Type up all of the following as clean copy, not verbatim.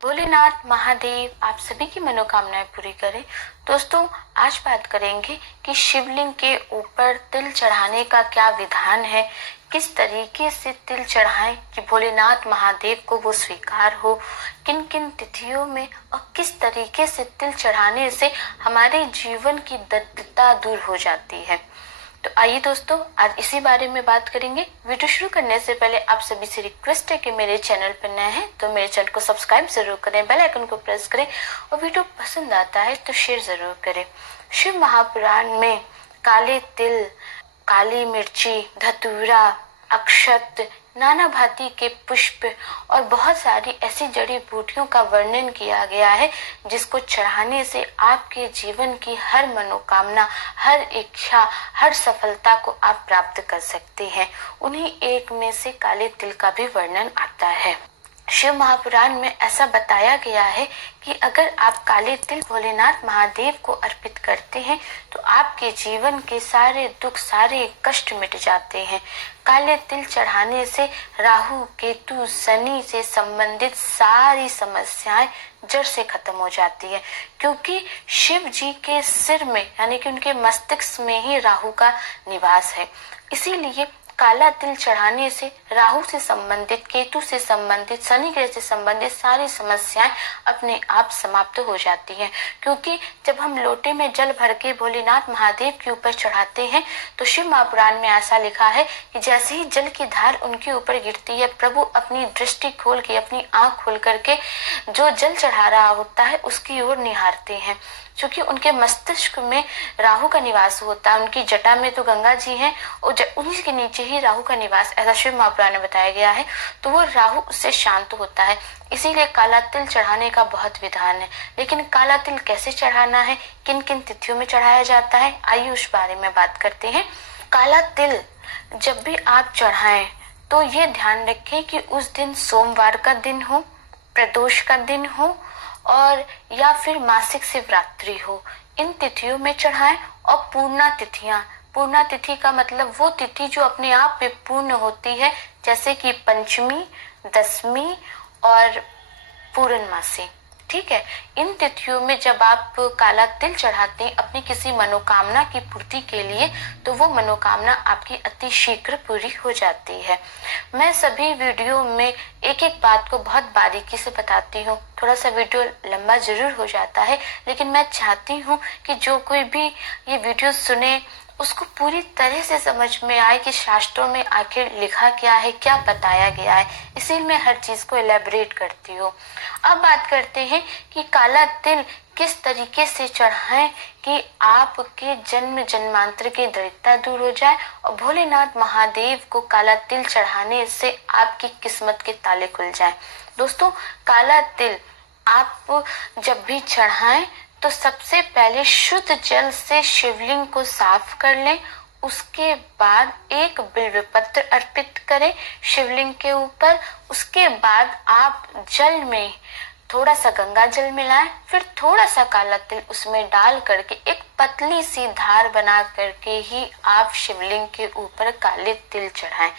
भोलेनाथ महादेव आप सभी की मनोकामनाएं पूरी करें। दोस्तों, आज बात करेंगे कि शिवलिंग के ऊपर तिल चढ़ाने का क्या विधान है, किस तरीके से तिल चढ़ाएं कि भोलेनाथ महादेव को वो स्वीकार हो, किन किन तिथियों में और किस तरीके से तिल चढ़ाने से हमारे जीवन की दरिद्रता दूर हो जाती है। तो आइए दोस्तों, आज इसी बारे में बात करेंगे। वीडियो शुरू करने से पहले आप सभी से रिक्वेस्ट है कि मेरे चैनल पर नए हैं तो मेरे चैनल को सब्सक्राइब जरूर करें, बेल आइकन को प्रेस करें और वीडियो पसंद आता है तो शेयर जरूर करें। शिव महापुराण में काले तिल, काली मिर्ची, धतूरा, अक्षत, नाना भांति के पुष्प और बहुत सारी ऐसी जड़ी बूटियों का वर्णन किया गया है जिसको चढ़ाने से आपके जीवन की हर मनोकामना, हर इच्छा, हर सफलता को आप प्राप्त कर सकते हैं। उन्हीं एक में से काले तिल का भी वर्णन आता है। शिव महापुराण में ऐसा बताया गया है कि अगर आप काले तिल भोलेनाथ महादेव को अर्पित करते हैं तो आपके जीवन के सारे दुख, सारे कष्ट मिट जाते हैं। काले तिल चढ़ाने से राहु, केतु, शनि से संबंधित सारी समस्याएं जड़ से खत्म हो जाती है, क्योंकि शिव जी के सिर में यानी कि उनके मस्तिष्क में ही राहु का निवास है। इसीलिए काला तिल चढ़ाने से राहु से संबंधित, केतु से संबंधित, शनि ग्रह से संबंधित सारी समस्याएं अपने आप समाप्त हो जाती हैं। क्योंकि जब हम लोटे में जल भर के भोलेनाथ महादेव के ऊपर चढ़ाते हैं तो शिव महापुराण में ऐसा लिखा है कि जैसे ही जल की धार उनके ऊपर गिरती है, प्रभु अपनी दृष्टि खोल के, अपनी आंख खोल करके जो जल चढ़ा रहा होता है उसकी ओर निहारते हैं। क्योंकि उनके मस्तिष्क में राहु का निवास होता है, उनकी जटा में तो गंगा जी हैं और उन्हीं के नीचे ही राहु का निवास, ऐसा शिव महापुराण में बताया गया है। तो वो राहु उससे शांत होता है, इसीलिए काला तिल चढ़ाने का बहुत विधान है। लेकिन काला तिल कैसे चढ़ाना है, किन किन तिथियों में चढ़ाया जाता है, आइए उस बारे में बात करते हैं। काला तिल जब भी आप चढ़ाएं तो ये ध्यान रखें कि उस दिन सोमवार का दिन हो, प्रदोष का दिन हो और या फिर मासिक शिवरात्रि हो, इन तिथियों में चढ़ाएं। और पूर्णा तिथि का मतलब वो तिथि जो अपने आप में पूर्ण होती है, जैसे कि पंचमी, दशमी और पूर्णमासी। ठीक है, इन तिथियों में जब आप काला तिल चढ़ाते हैं अपनी किसी मनोकामना की पूर्ति के लिए तो वो मनोकामना आपकी अति शीघ्र पूरी हो जाती है। मैं सभी वीडियो में एक एक बात को बहुत बारीकी से बताती हूँ। थोड़ा सा वीडियो लंबा जरूर हो जाता है, लेकिन मैं चाहती हूँ कि जो कोई भी ये वीडियो सुने उसको पूरी तरह से समझ में आए कि शास्त्रों में आखिर लिखा क्या है, क्या बताया गया है। इसीलिए मैं हर चीज को एलैबोरेट करती हूँ। अब बात करते हैं कि काला तिल किस तरीके से चढ़ाएं कि आपके जन्म जन्मांतर की दरिद्रता दूर हो जाए और भोलेनाथ महादेव को काला तिल चढ़ाने से आपकी किस्मत के ताले खुल जाए। दोस्तों, काला तिल आप जब भी चढ़ाएं तो सबसे पहले शुद्ध जल से शिवलिंग को साफ कर लें। उसके बाद एक बिल्व पत्र अर्पित करें शिवलिंग के ऊपर। उसके बाद आप जल में थोड़ा सा गंगा जल मिलाएं, फिर थोड़ा सा काला तिल उसमें डाल करके एक पतली सी धार बना करके ही आप शिवलिंग के ऊपर काले तिल चढ़ाएं।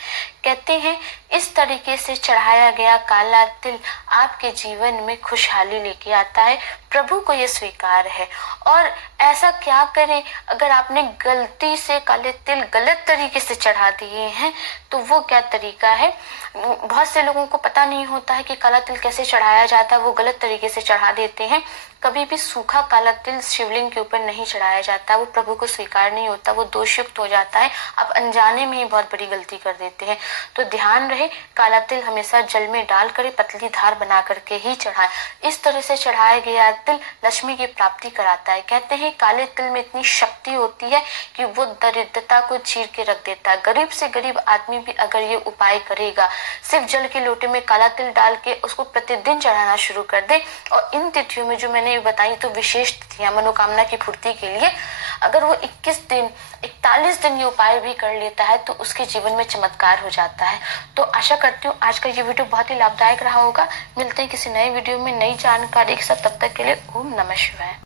कहते हैं इस तरीके से चढ़ाया गया काला तिल आपके जीवन में खुशहाली लेके आता है। प्रभु को ये स्वीकार है। और ऐसा क्या करें, अगर आपने गलती से काले तिल गलत तरीके से चढ़ा दिए हैं तो वो क्या तरीका है। बहुत से लोगों को पता नहीं होता है कि काला तिल कैसे चढ़ाया जाता है, वो गलत तरीके से चढ़ा देते हैं। कभी भी सूखा काला तिल शिवलिंग के ऊपर नहीं चढ़ाया जाता, वो प्रभु को स्वीकार नहीं होता, वो दोषयुक्त हो जाता है। आप अनजाने में ही बहुत बड़ी गलती कर देते हैं। तो ध्यान रहे, काला तिल हमेशा जल में डाल कर पतली धार बना करके ही चढ़ाएं। इस तरह से चढ़ाया गया तिल लक्ष्मी की प्राप्ति कराता है। कहते हैं काले तिल में इतनी शक्ति होती है कि वो दरिद्रता को चीर के रख देता है। गरीब से गरीब आदमी भी अगर ये उपाय करेगा, सिर्फ जल के लोटे में काला तिल डाल के उसको प्रतिदिन चढ़ाना शुरू कर दे, और इन तिथियों में जो मैंने बताई तो विशेष तिथियां मनोकामना की पूर्ति के लिए, अगर वो 21 दिन 41 दिन ये उपाय भी कर लेता है तो उसके जीवन में चमत्कार हो जाता है। तो आशा करती हूँ आज का ये वीडियो बहुत ही लाभदायक रहा होगा। मिलते हैं किसी नए वीडियो में नई जानकारी के साथ, तब तक के लिए ओम नमः शिवाय।